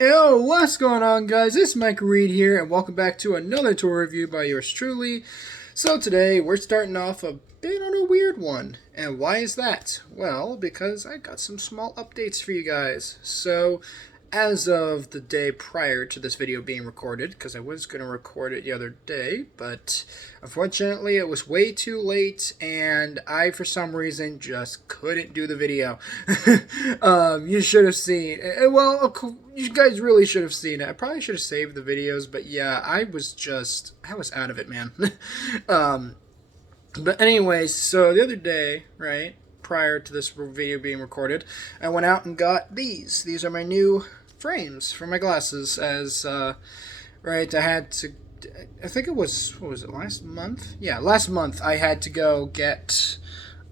Yo, what's going on, guys? It's Mike Reed here, and welcome back to another tour review by yours truly. So today, we're starting off a bit on a weird one. And why is that? Well, because I got some small updates for you guys. So, as of the day prior to this video being recorded, because I was going to record it the other day, but unfortunately it was way too late, and I, for some reason, just couldn't do the video. You should have seen, well, you guys really should have seen it. I probably should have saved the videos, but yeah, I was out of it, man. um, but anyways, so the other day, right, prior to this video being recorded, I went out and got these. These are my new frames for my glasses. Right, I had to. I think it was, what was it, last month? Yeah, last month I had to go get,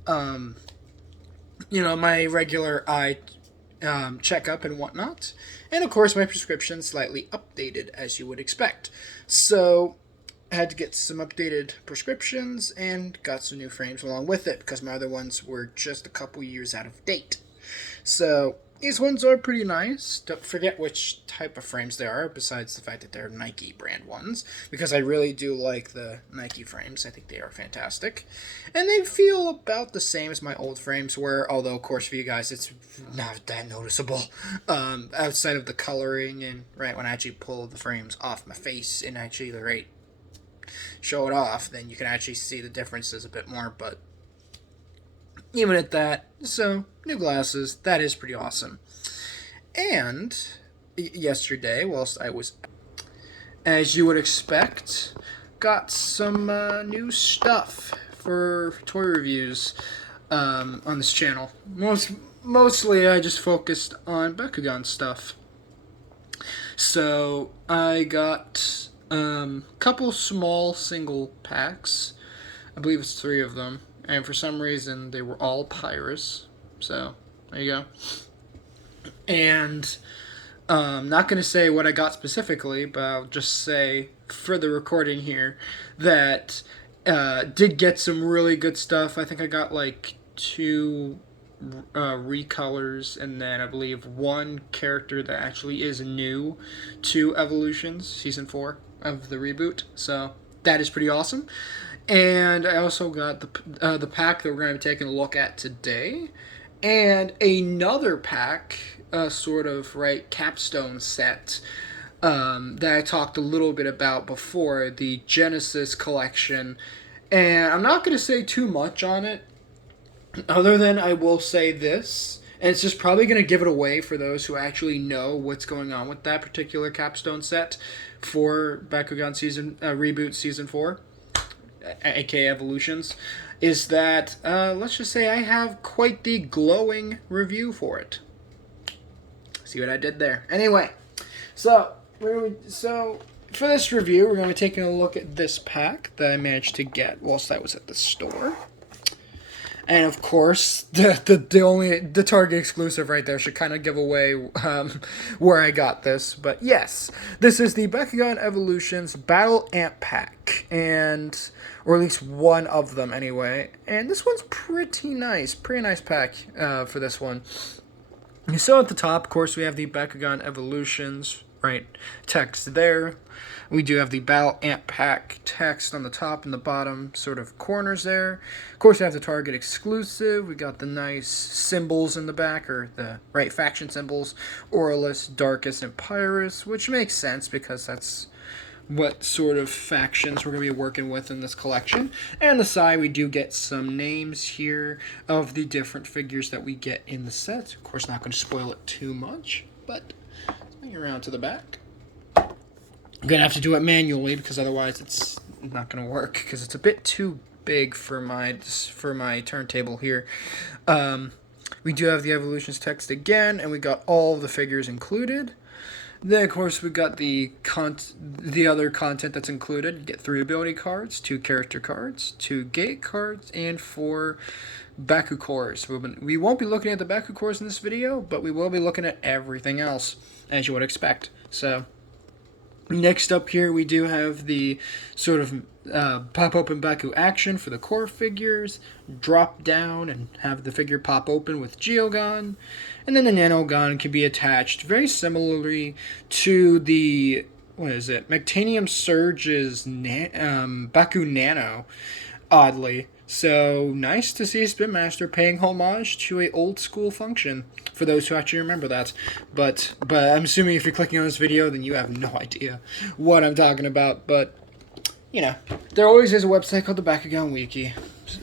um, my regular eye checkup and whatnot. And of course, my prescription slightly updated, as you would expect. So I had to get some updated prescriptions and got some new frames along with it because my other ones were just a couple years out of date. So these ones are pretty nice. Don't forget which type of frames they are, besides the fact that they're Nike brand ones, because I really do like the Nike frames. I think they are fantastic. And they feel about the same as my old frames were, although, of course, for you guys, it's not that noticeable. Outside of the coloring and, right, when I actually pull the frames off my face and actually, right, show it off, then you can actually see the differences a bit more, but even at that, so, new glasses, that is pretty awesome. And yesterday, whilst I was, as you would expect, got some new stuff for toy reviews on this channel. Mostly I just focused on Bakugan stuff. So I got couple small single packs. I believe it's 3 of them. And for some reason, they were all Pyrus. So, there you go. And not going to say what I got specifically, but I'll just say for the recording here that did get some really good stuff. I think I got like 2 recolors, and then I believe 1 character that actually is new to Evolutions Season 4 of the reboot. So that is pretty awesome. And I also got the pack that we're going to be taking a look at today, and another pack, sort of, right, capstone set that I talked a little bit about before, the Genesis collection. And I'm not going to say too much on it, other than I will say this, and it's just probably going to give it away for those who actually know what's going on with that particular capstone set for Bakugan Reboot Season 4. aka Evolutions, is that, let's just say I have quite the glowing review for it. See what I did there? Anyway, so for this review, we're going to be taking a look at this pack that I managed to get whilst I was at the store. And of course, the Target exclusive right there should kind of give away where I got this. But yes, this is the Bakugan Evolutions Battle Amp Pack, or at least one of them anyway. And this one's pretty nice pack for this one. So at the top, of course, we have the Bakugan Evolutions, right, text there. We do have the Battle Amp Pack text on the top and the bottom sort of corners there. Of course, we have the Target exclusive. We got the nice symbols in the back, or the right faction symbols, Aurelus, Darkus, and Pyrus, which makes sense because that's what sort of factions we're going to be working with in this collection. And on the side, we do get some names here of the different figures that we get in the set. Of course, not going to spoil it too much, but let's bring it around to the back. I'm going to have to do it manually because otherwise it's not going to work because it's a bit too big for my turntable here. We do have the Evolutions text again, and we got all of the figures included. Then, of course, we've got the other content that's included. You get 3 ability cards, 2 character cards, 2 gate cards, and 4 Baku cores. We won't be looking at the Baku cores in this video, but we will be looking at everything else, as you would expect. So Next up here, we do have the sort of pop open Baku action for the core figures, drop down and have the figure pop open with Geogon, and then the Nanogun can be attached very similarly to the, what is it, Mectanium Surge's Baku Nano, oddly. So nice to see Spin Master paying homage to a old school function for those who actually remember that. But I'm assuming if you're clicking on this video, then you have no idea what I'm talking about. But you know, there always is a website called the Bakugan Wiki,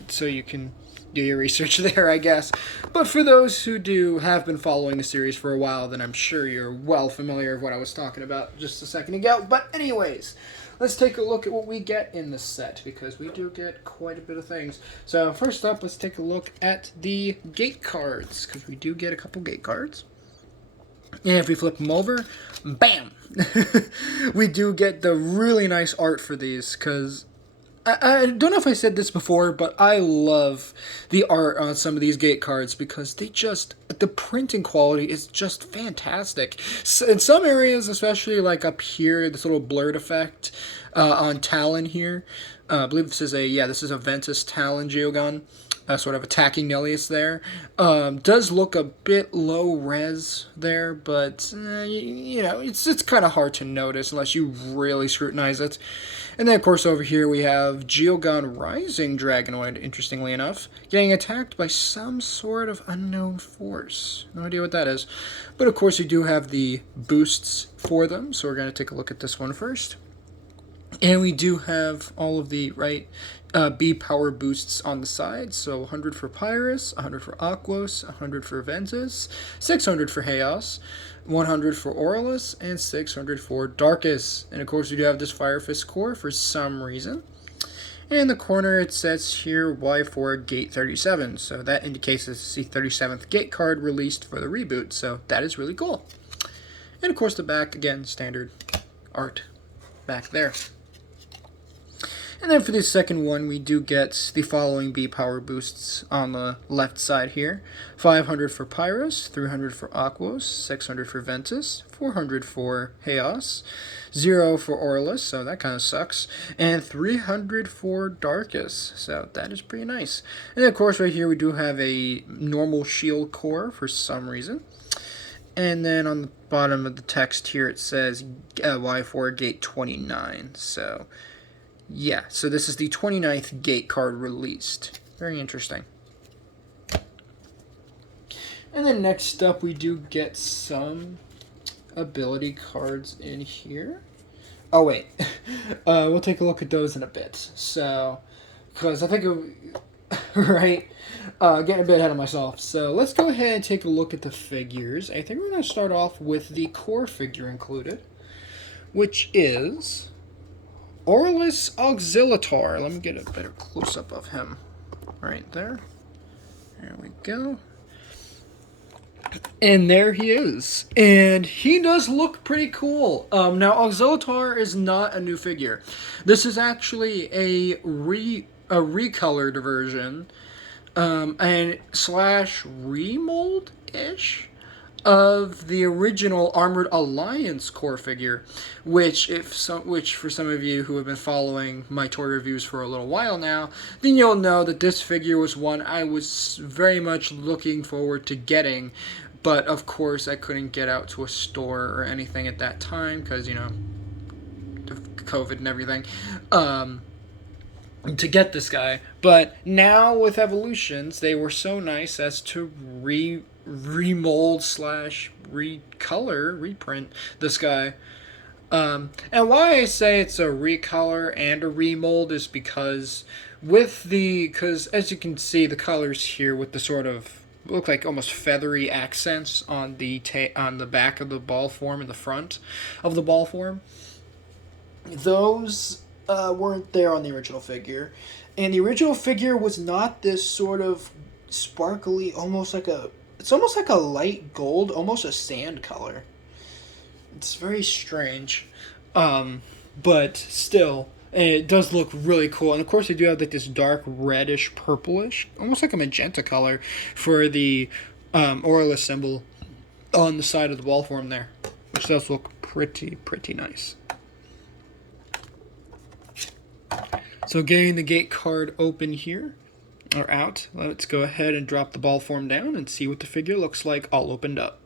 so you can do your research there, I guess. But for those who have been following the series for a while, then I'm sure you're well familiar with what I was talking about just a second ago. But anyways, let's take a look at what we get in the set, because we do get quite a bit of things. So first up, let's take a look at the gate cards, because we do get a couple gate cards. And if we flip them over, bam! We do get the really nice art for these, because I don't know if I said this before, but I love the art on some of these gate cards because the printing quality is just fantastic. So in some areas, especially like up here, this little blurred effect on Talon here, I believe this is a Ventus Talon Geogon, sort of attacking Nelius there. Does look a bit low res there, but you know, it's kind of hard to notice unless you really scrutinize it. And then, of course, over here we have Geogon Rising Dragonoid, interestingly enough, getting attacked by some sort of unknown force. No idea what that is. But, of course, we do have the boosts for them, so we're going to take a look at this one first. And we do have all of the B power boosts on the side. So 100 for Pyrus, 100 for Aquos, 100 for Ventus, 600 for Chaos, 100 for Aurelus, and 600 for Darkus. And of course we do have this Fire Fist core for some reason. And in the corner it says here Y4 Gate 37. So that indicates it's the 37th gate card released for the reboot. So that is really cool. And of course the back, again, standard art back there. And then for the second one, we do get the following B power boosts on the left side here. 500 for Pyrus, 300 for Aquos, 600 for Ventus, 400 for Chaos, 0 for Aurelus, so that kind of sucks, and 300 for Darkus, so that is pretty nice. And then of course right here we do have a normal shield core for some reason. And then on the bottom of the text here it says Y4 Gate 29, so yeah, so this is the 29th gate card released. Very interesting. And then next up, we do get some ability cards in here. Oh, wait. We'll take a look at those in a bit. So, because I think, right, getting a bit ahead of myself. So let's go ahead and take a look at the figures. I think we're going to start off with the core figure included, which is Aurelus Auxiliator. Let me get a better close-up of him right there. There we go. And there he is. And he does look pretty cool. Now, Auxiliator is not a new figure. This is actually a recolored version and slash remold-ish of the original Armored Alliance core figure, which for some of you who have been following my toy reviews for a little while now, then you'll know that this figure was one I was very much looking forward to getting, but of course I couldn't get out to a store or anything at that time because, you know, COVID and everything, to get this guy. But now with Evolutions, they were so nice as to remold slash reprint this guy. And why I say it's a recolor and a remold is because as you can see, the colors here with the sort of look like almost feathery accents on the back of the ball form and the front of the ball form, those weren't there on the original figure. And the original figure was not this sort of sparkly, it's almost like a light gold, almost a sand color. It's very strange. But still, it does look really cool. And of course, they do have like this dark reddish purplish, almost like a magenta color for the Aurelus symbol on the side of the ball form there, which does look pretty nice. So getting the gate card open here, or out, let's go ahead and drop the ball form down and see what the figure looks like all opened up.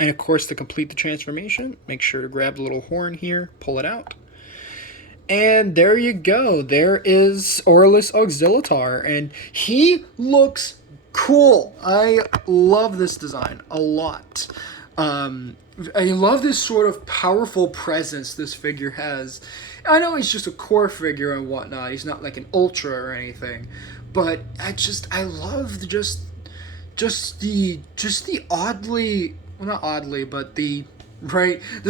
And of course, to complete the transformation, make sure to grab the little horn here, pull it out. And there you go. There is Aurelus Auxilitar, and he looks cool. I love this design a lot. I love this sort of powerful presence this figure has. I know he's just a core figure and whatnot. He's not like an ultra or anything, but I love just the oddly, well, not oddly, but the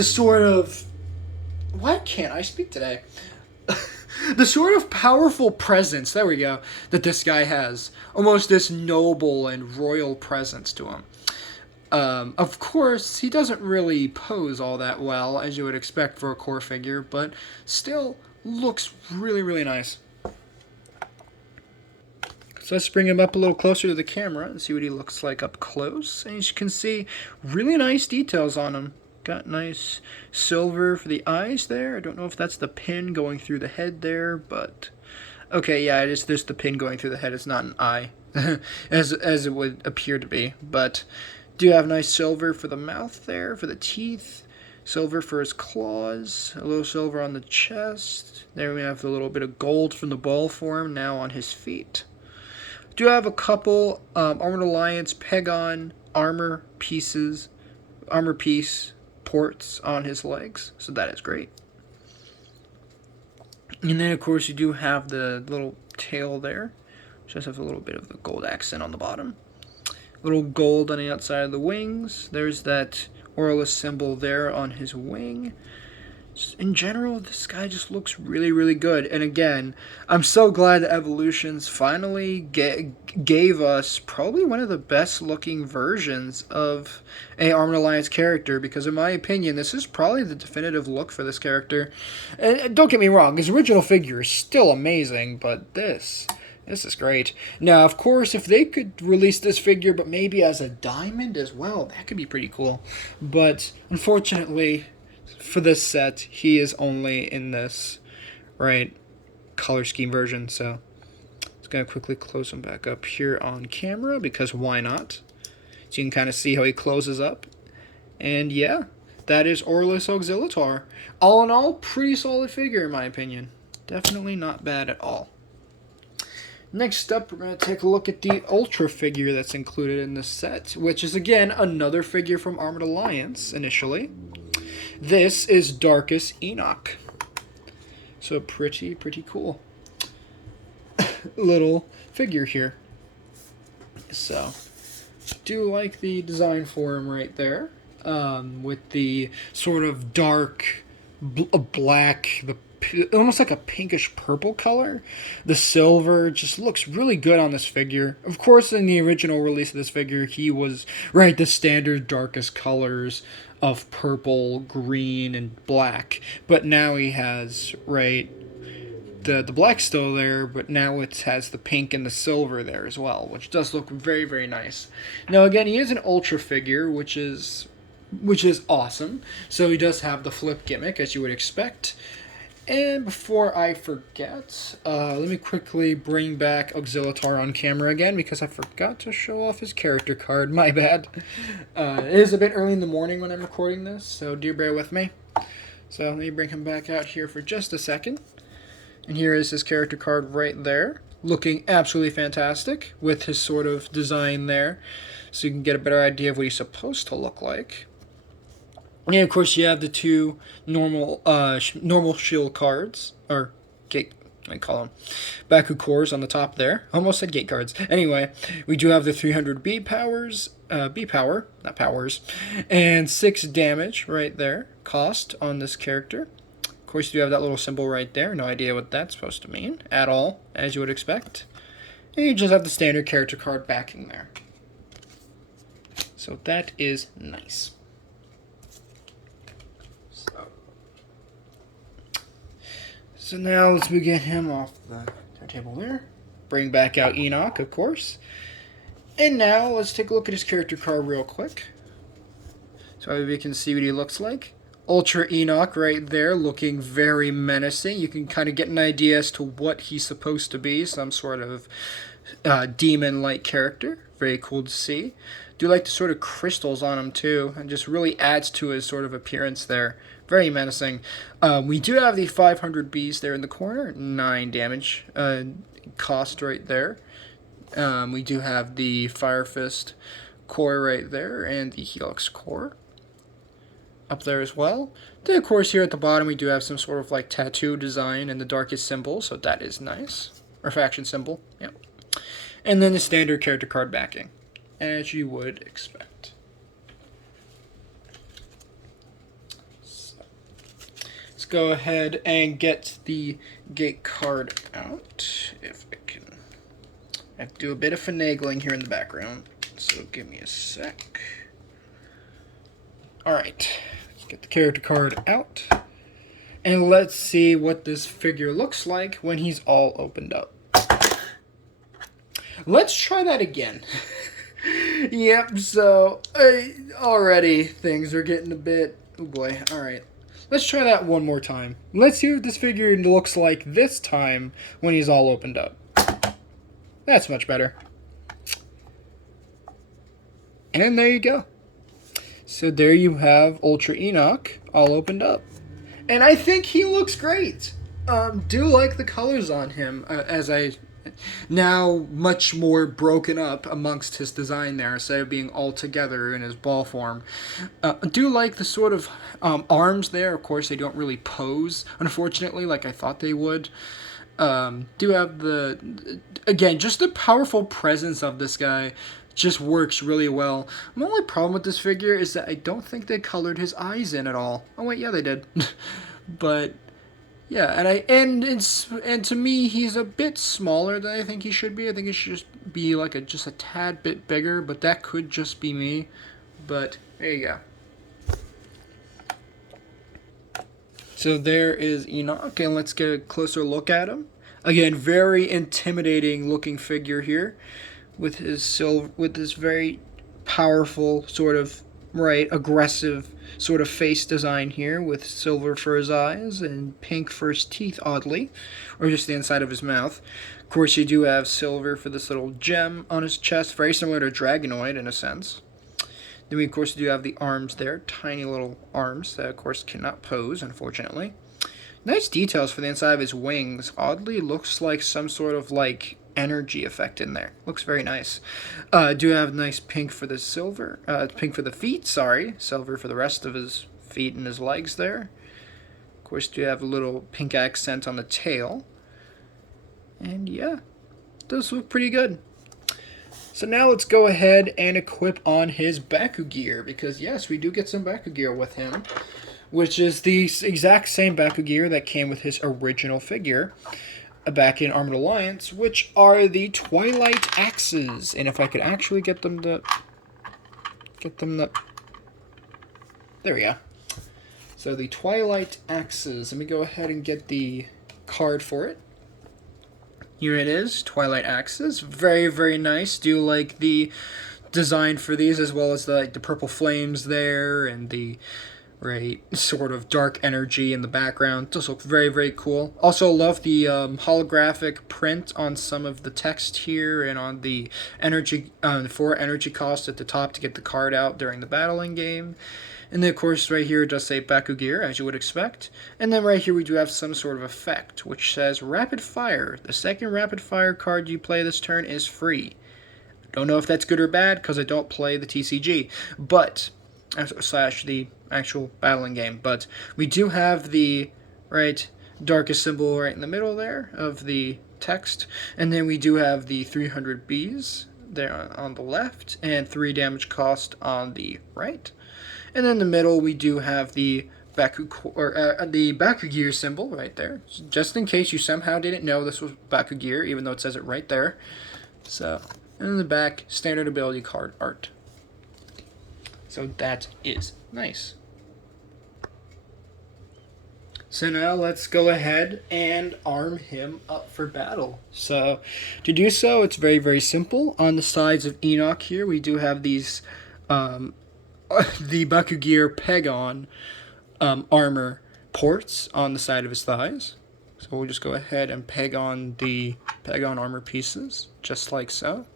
sort of, why can't I speak today? The sort of powerful presence, there we go, that this guy has. Almost this noble and royal presence to him. Of course, he doesn't really pose all that well, as you would expect for a core figure, but still looks really, really nice. So let's bring him up a little closer to the camera and see what he looks like up close. And as you can see, really nice details on him. Got nice silver for the eyes there. I don't know if that's the pin going through the head there, but okay, yeah, it is. There's the pin going through the head. It's not an eye, as it would appear to be. But do have nice silver for the mouth there, for the teeth. Silver for his claws. A little silver on the chest. There we have a little bit of gold from the ball form now on his feet. Do have a couple Armored Alliance Pegon armor piece ports on his legs, so that is great. And then of course you do have the little tail there, which does have a little bit of the gold accent on the bottom. Little gold on the outside of the wings. There's that Aurelus symbol there on his wing. In general, this guy just looks really, really good. And again, I'm so glad that Evolutions finally gave us probably one of the best looking versions of a Armored Alliance character, because in my opinion, this is probably the definitive look for this character. And don't get me wrong, his original figure is still amazing, but this is great. Now, of course, if they could release this figure, but maybe as a diamond as well, that could be pretty cool. But unfortunately, for this set, he is only in this, color scheme version. So, just going to quickly close him back up here on camera, because why not? So you can kind of see how he closes up. And yeah, that is Aurelus Auxilitar. All in all, pretty solid figure in my opinion. Definitely not bad at all. Next up, we're going to take a look at the Ultra figure that's included in this set, which is again another figure from Armored Alliance initially. This is Darkus Enoch. So pretty cool little figure here. So do like the design for him right there, with the sort of dark black, almost like a pinkish purple color. The silver just looks really good on this figure. Of course, in the original release of this figure, he was the standard darkest colors of purple, green, and black. But now he has the black still there, but now it has the pink and the silver there as well, which does look very, very nice. Now again, he is an Ultra figure, which is awesome. So he does have the flip gimmick, as you would expect. And before I forget, let me quickly bring back Auxilitar on camera again, because I forgot to show off his character card. My bad. It is a bit early in the morning when I'm recording this, so do bear with me. So let me bring him back out here for just a second. And here is his character card right there, looking absolutely fantastic with his sort of design there, so you can get a better idea of what he's supposed to look like. And of course, you have the two normal shield cards, or gate, I call them Baku cores on the top there. Almost said gate cards. Anyway, we do have the 300 B power, not powers, and 6 damage right there, cost on this character. Of course, you do have that little symbol right there. No idea what that's supposed to mean at all, as you would expect. And you just have the standard character card backing there. So that is nice. So now let's get him off the table there. Bring back out Enoch, of course. And now let's take a look at his character card real quick, so you can see what he looks like. Ultra Enoch right there, looking very menacing. You can kind of get an idea as to what he's supposed to be, some sort of demon-like character. Very cool to see. Do like the sort of crystals on him too, and just really adds to his sort of appearance there. Very menacing. We do have the 500 bees there in the corner, 9 damage cost right there. We do have the Fire Fist core right there, and the Helix core up there as well. Then, of course, here at the bottom, we do have some sort of like tattoo design and the darkest symbol, so that is nice. Or faction symbol, yep. And then the standard character card backing, as you would expect. So, let's go ahead and get the gate card out, if I can. I have to do a bit of finagling here in the background, so give me a sec. Alright, let's get the character card out. And let's see what this figure looks like when he's all opened up. Let's try that again. Yep, so already things are getting a bit... Oh boy, alright. Let's try that one more time. Let's see what this figure looks like this time when he's all opened up. That's much better. And there you go. So there you have Ultra Enoch all opened up. And I think he looks great. Do like the colors on him, as I now much more broken up amongst his design there instead of being all together in his ball form. Do like the sort of arms there. Of course, they don't really pose, unfortunately, like I thought they would. Do have the, again, just the powerful presence of this guy just works really well. My only problem with this figure is that I don't think they colored his eyes in at all. Oh wait, yeah they did. But yeah, and to me he's a bit smaller than I think he should be. I think he should just be like just a tad bit bigger, but that could just be me. But there you go. So there is Enoch, and let's get a closer look at him. Again, very intimidating looking figure here, with this very powerful sort of aggressive sort of face design here, with silver for his eyes and pink for his teeth, oddly, or just the inside of his mouth. Of course, you do have silver for this little gem on his chest, very similar to Dragonoid in a sense. Then we, of course, do have the arms there, tiny little arms that, of course, cannot pose, unfortunately. Nice details for the inside of his wings. Oddly, looks like some sort of, like, energy effect in there. Looks very nice. Do have nice pink for the pink for the feet, sorry. Silver for the rest of his feet and his legs there. Of course, do have a little pink accent on the tail. And, yeah, does look pretty good. So now let's go ahead and equip on his Baku gear, because yes, we do get some Baku gear with him, which is the exact same Baku gear that came with his original figure back in Armored Alliance, which are the Twilight Axes. And if I could actually get them to... There we go. So the Twilight Axes. Let me go ahead and get the card for it. Here it is, Twilight Axes. Very, very nice. Do like the design for these, as well as the purple flames there and the sort of dark energy in the background. Does look very, very cool. Also love the holographic print on some of the text here and on the energy 4 energy cost at the top to get the card out during the battling game. And then, of course, right here it does say Baku gear, as you would expect. And then right here we do have some sort of effect, which says Rapid Fire. The second Rapid Fire card you play this turn is free. Don't know if that's good or bad, because I don't play the TCG, but slash the actual battling game. But we do have the darkest symbol right in the middle there of the text. And then we do have the 300 Bs there on the left, and 3 damage cost on the right. And then in the middle, we do have the Baku gear symbol right there. Just in case you somehow didn't know this was Baku gear, even though it says it right there. So, and in the back, standard ability card art. So that is nice. So now let's go ahead and arm him up for battle. So to do so, it's very, very simple. On the sides of Enoch here, we do have these... the Baku gear peg-on armor ports on the side of his thighs. So we'll just go ahead and peg on armor pieces, just like so.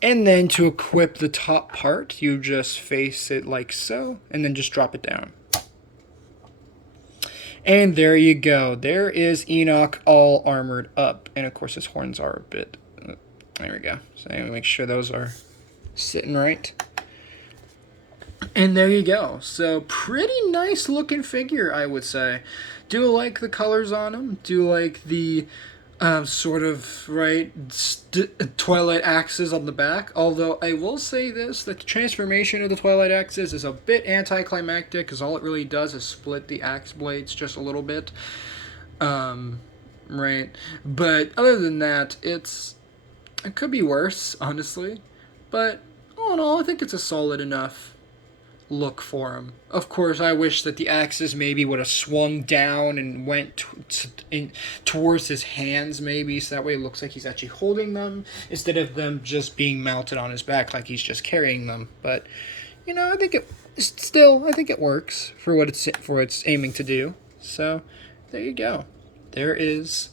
And then to equip the top part, you just face it like so, and then just drop it down. And there you go. There is Enoch all armored up. And of course his horns are a bit... There we go. So make sure those are sitting right. And there you go. So pretty nice looking figure, I would say. Do like the colors on him. Do like the sort of Twilight axes on the back. Although I will say this, that the transformation of the Twilight axes is a bit anticlimactic, because all it really does is split the axe blades just a little bit. Right. But other than that, it could be worse, honestly. But all in all, I think it's a solid enough look for him. Of course, I wish that the axes maybe would have swung down and went towards his hands, maybe, so that way it looks like he's actually holding them, instead of them just being mounted on his back like he's just carrying them. But, you know, I think it works for what it's aiming to do. So, there you go. There is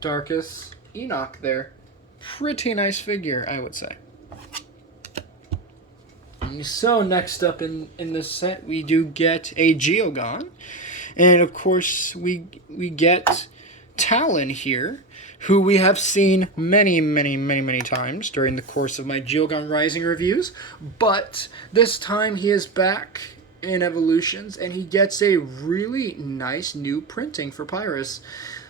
Darkus Enoch there. Pretty nice figure, I would say. So next up in this set, we do get a Geogon, and of course we get Talon here, who we have seen many times during the course of my Geogon Rising reviews, but this time he is back in Evolutions, and he gets a really nice new printing for Pyrus.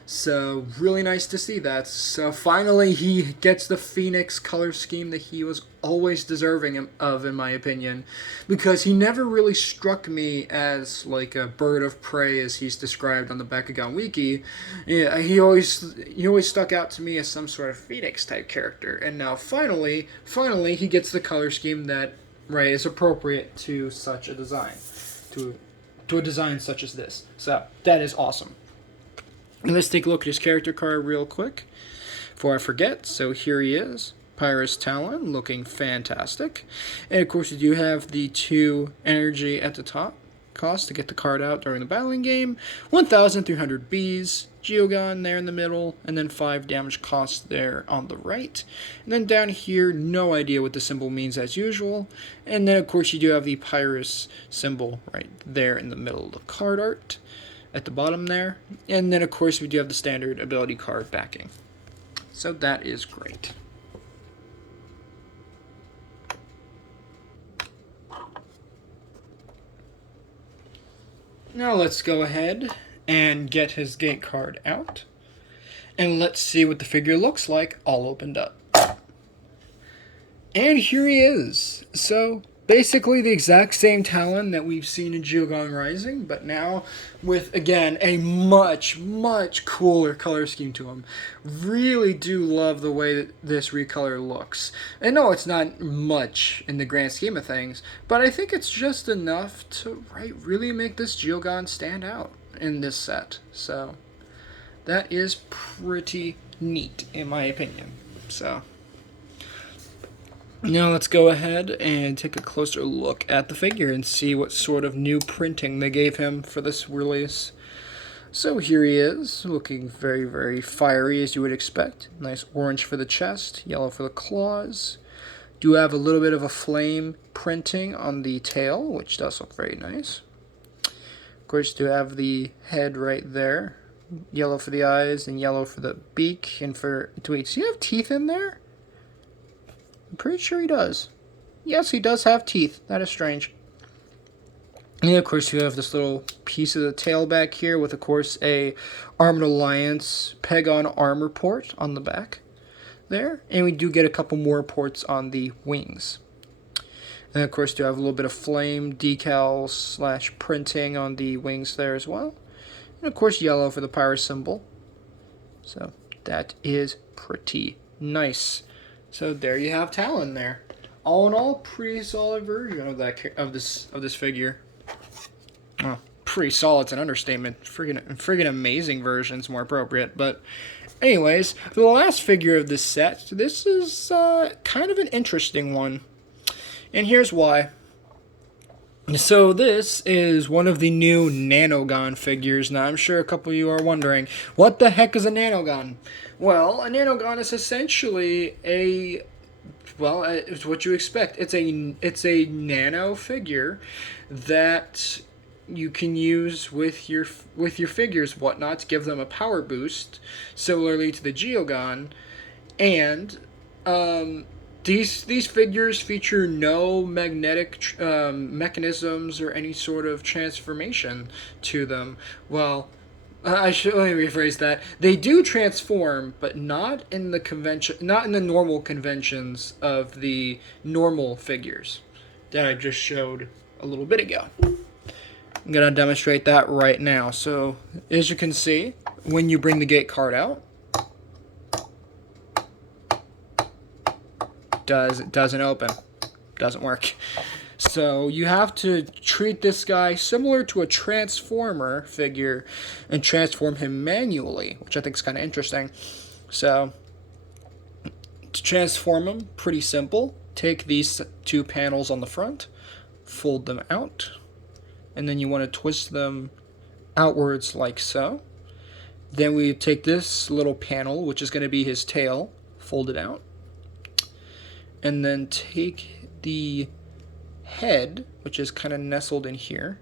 So, really nice to see that. So, finally, he gets the Phoenix color scheme that he was always deserving of, in my opinion. Because he never really struck me as, like, a bird of prey, as he's described on the Bakugan Wiki. Yeah, he always stuck out to me as some sort of Phoenix-type character. And now, finally, he gets the color scheme that, is appropriate to such a design. To a design such as this. So, that is awesome. Let's take a look at his character card real quick before I forget. So here he is, Pyrus Talon, looking fantastic. And of course you do have the 2 energy at the top cost to get the card out during the battling game. 1,300 Bs, Geogon there in the middle, and then 5 damage cost there on the right. And then down here, no idea what the symbol means as usual. And then of course you do have the Pyrus symbol right there in the middle of the card art. At the bottom there, and then of course we do have the standard ability card backing. So that is great. Now let's go ahead and get his gate card out, and let's see what the figure looks like all opened up. And here he is. So basically the exact same Talon that we've seen in Geogon Rising, but now with, again, a much cooler color scheme to him. Really do love the way that this recolor looks. I know it's not much in the grand scheme of things, but I think it's just enough to really make this Geogon stand out in this set. So that is pretty neat in my opinion. So now let's go ahead and take a closer look at the figure and see what sort of new printing they gave him for this release. So here he is, looking very fiery as you would expect. Nice orange for the chest, yellow for the claws. Do have a little bit of a flame printing on the tail, which does look very nice. Of course, do have the head right there. Yellow for the eyes and yellow for the beak. And wait, does he have teeth in there? I'm pretty sure he does. Yes, he does have teeth. That is strange. And of course you have this little piece of the tail back here with, of course, a Armored Alliance peg-on armor port on the back there. And we do get a couple more ports on the wings. And of course do have a little bit of flame decals / printing on the wings there as well. And of course yellow for the Pyrus symbol. So that is pretty nice. So there you have Talon there. All in all, pretty solid version of this figure. Oh, pretty solid's an understatement. Friggin' amazing version's more appropriate. But anyways, the last figure of this set, this is kind of an interesting one. And here's why. So this is one of the new Nanogun figures. Now I'm sure a couple of you are wondering, what the heck is a Nanogun? Well, a Nanogun is essentially it's what you expect. It's a nano figure that you can use with your figures, whatnot, to give them a power boost, similarly to the Geogon, and these figures feature no magnetic mechanisms or any sort of transformation to them. Well, I should let me rephrase that. They do transform, but not in the normal conventions of the normal figures that I just showed a little bit ago. I'm gonna demonstrate that right now. So, as you can see, when you bring the gate card out, it doesn't open, doesn't work. So you have to treat this guy similar to a Transformer figure and transform him manually, which I think is kind of interesting. So to transform him, pretty simple. Take these two panels on the front, fold them out, and then you want to twist them outwards like so. Then we take this little panel, which is going to be his tail, fold it out, and then take the head, which is kind of nestled in here,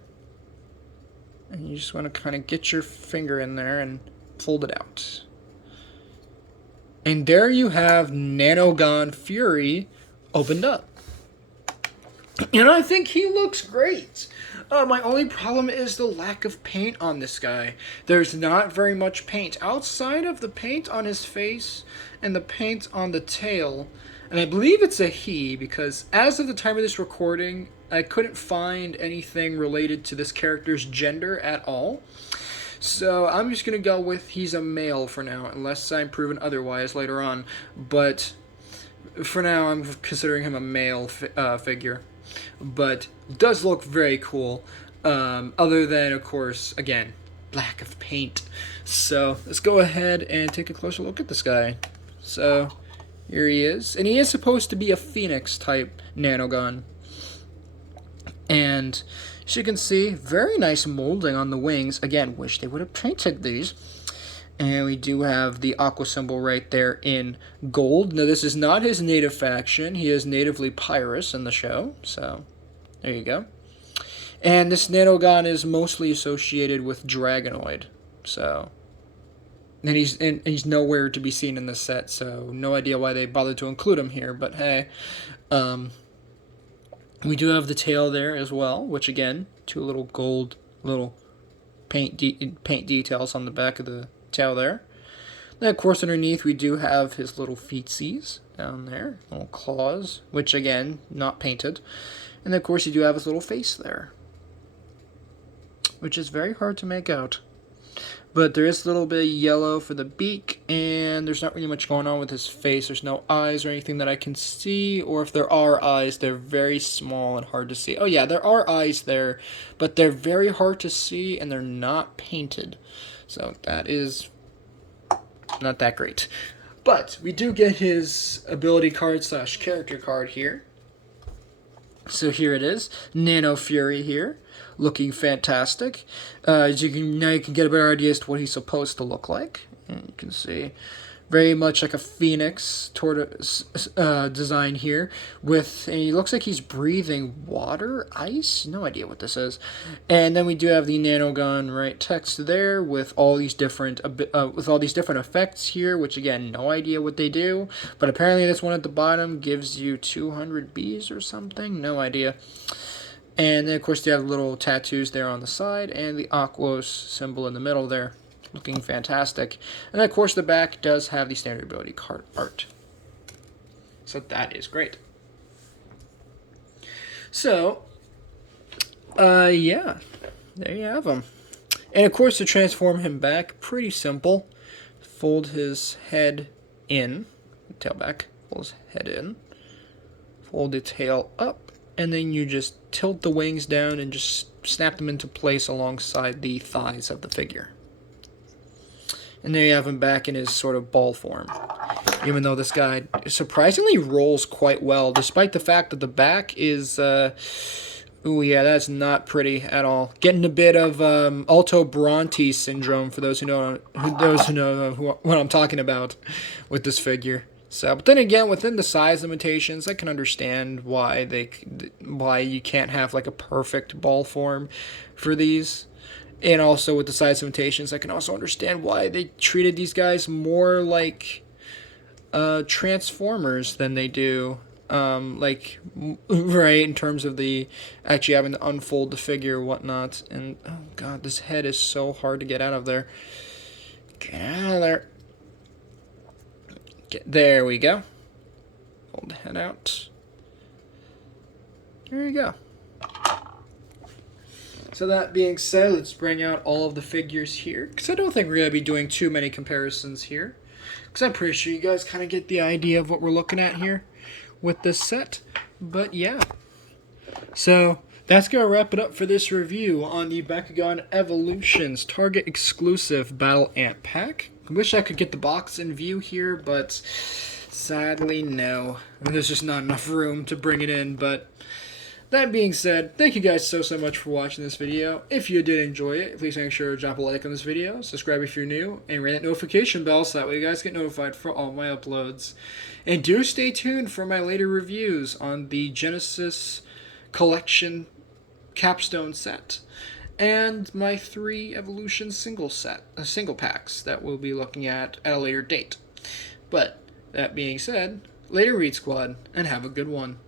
and you just want to kind of get your finger in there and fold it out. And there you have Nanogun Fury opened up. And I think he looks great. My only problem is the lack of paint on this guy. There's not very much paint. Outside of the paint on his face and the paint on the tail, and I believe it's a he, because as of the time of this recording, I couldn't find anything related to this character's gender at all. So I'm just going to go with he's a male for now, unless I'm proven otherwise later on. But for now, I'm considering him a male figure. But does look very cool. Other than, of course, again, lack of paint. So let's go ahead and take a closer look at this guy. So here he is. And he is supposed to be a Phoenix type Nanogun. And as you can see, very nice molding on the wings. Again, wish they would have painted these. And we do have the aqua symbol right there in gold. Now, this is not his native faction. He is natively Pyrus in the show. So, there you go. And this Nanogun is mostly associated with Dragonoid. So, and he's nowhere to be seen in the set. So, no idea why they bothered to include him here. But hey, we do have the tail there as well. Which, again, two little gold paint details on the back of the tail there. Then, of course, underneath we do have his little feetsies down there, little claws, which again, not painted. And then, of course, you do have his little face there, which is very hard to make out. But there is a little bit of yellow for the beak, and there's not really much going on with his face. There's no eyes or anything that I can see, or if there are eyes, they're very small and hard to see. Oh yeah, there are eyes there, but they're very hard to see, and they're not painted. So that is not that great. But we do get his ability card / character card here. So here it is, Nano Fury here, looking fantastic. Now you can get a better idea as to what he's supposed to look like. And you can see very much like a phoenix design here, and he looks like he's breathing water, ice, no idea what this is. And then we do have the Nanogun right text there with all these different effects here, which again, no idea what they do, but apparently this one at the bottom gives you 200 bees or something, no idea. And then of course you have little tattoos there on the side and the Aquos symbol in the middle there. Looking fantastic. And then, of course, the back does have the standard ability card art. So that is great. So, yeah. There you have him. And, of course, to transform him back, pretty simple. Fold his head in. Tail back. Fold his head in. Fold the tail up. And then you just tilt the wings down and just snap them into place alongside the thighs of the figure. And there you have him back in his sort of ball form. Even though this guy surprisingly rolls quite well, despite the fact that the back is Ooh, yeah, that's not pretty at all. Getting a bit of Alto Bronte syndrome for those who know what I'm talking about with this figure. So, but then again, within the size limitations, I can understand why you can't have like a perfect ball form for these. And also with the size limitations, I can also understand why they treated these guys more like Transformers than they do right, in terms of the actually having to unfold the figure or whatnot. And oh god, this head is so hard to get out of there. Get out of there. There we go. Hold the head out. There you go. So that being said, let's bring out all of the figures here, because I don't think we're going to be doing too many comparisons here, because I'm pretty sure you guys kind of get the idea of what we're looking at here with this set. But yeah, so that's going to wrap it up for this review on the Bakugan Evolutions Target exclusive Battle Ant Pack. I wish I could get the box in view here, but sadly no. There's just not enough room to bring it in. But that being said, thank you guys so much for watching this video. If you did enjoy it, please make sure to drop a like on this video, subscribe if you're new, and ring that notification bell so that way you guys get notified for all my uploads. And do stay tuned for my later reviews on the Genesis Collection Capstone set and my 3 Evolution single packs that we'll be looking at a later date. But that being said, later Read Squad, and have a good one.